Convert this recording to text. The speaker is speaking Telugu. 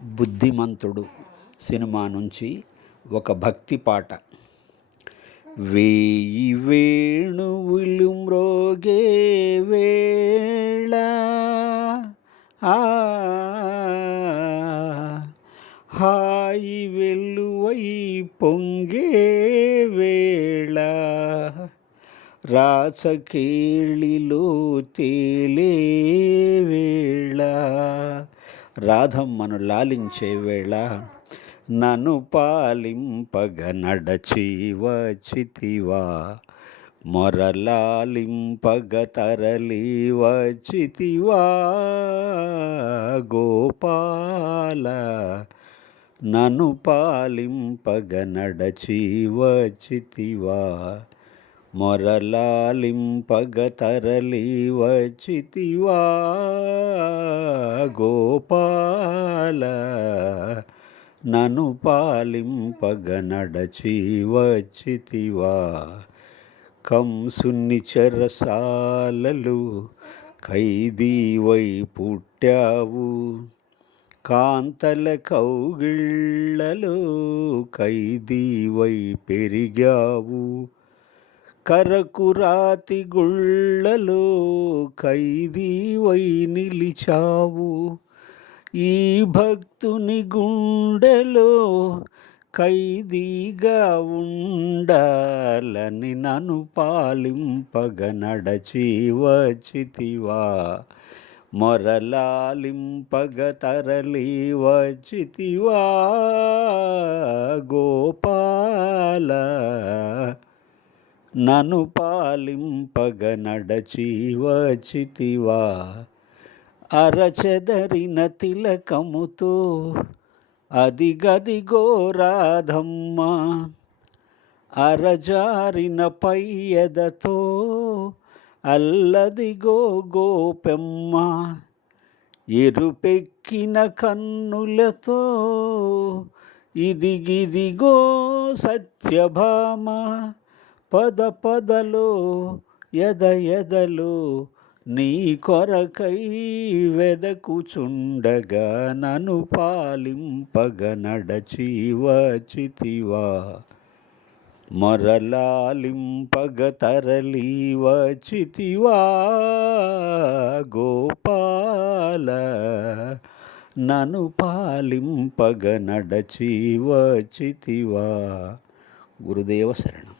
బుద్ధిమంతుడు సినిమా నుంచి ఒక భక్తి పాట. వేయి వేణువులు మ్రోగే వేళ, హాయి వెల్లువై పొంగే వేళ, రాచకేళిలో తేలే వేళ, రాధమ్మను లాలించే వేళ, నన్ను పాలింపగ నడచి వచ్చితివా, మొరలాలింపగ తరలి వచ్చితివా గోపాల, నన్ను పాలింపగ నడచి వచ్చితివా, మొరలాలింపగ తరలి వచ్చితివా గోపాల, నన్ను పాలింపగ నడచి వచ్చితివా. కంసుని చెరసాలలో ఖైదీవై పుట్టావు, కాంతల కౌగిళ్ళలో ఖైదీవై పెరిగావు, కరకురాతి గుళ్ళలో ఖైదీవై నిలిచావు, ఈ భక్తుని గుండెలో ఖైదీగా ఉండాలని నన్ను పాలింపగ నడచి వచ్చితివా, మొరలాలింపగ తరలి వచ్చితివా గోపాల, నన్ను పాలింపగ నడచి వచ్చితివా. అరచెదరిన తిలకముతో అదిగదిగో రాధమ్మ, అరజారిన పయ్యదతో అల్లదిగో గోపెమ్మ, ఎరుపెక్కిన కన్నులతో ఇదిగిదిగో సత్యభామ, పద పదలో ఎద ఎదలో నీ కొరకై వెదకుచుండగా, నన్ను పాలింపగ నడచి వచ్చితివా, మొరలాలింపగ తరలి వచ్చితివా గోపాల, నన్ను పాలింపగ నడచి వచ్చితివా. గురుదేవ శరణం.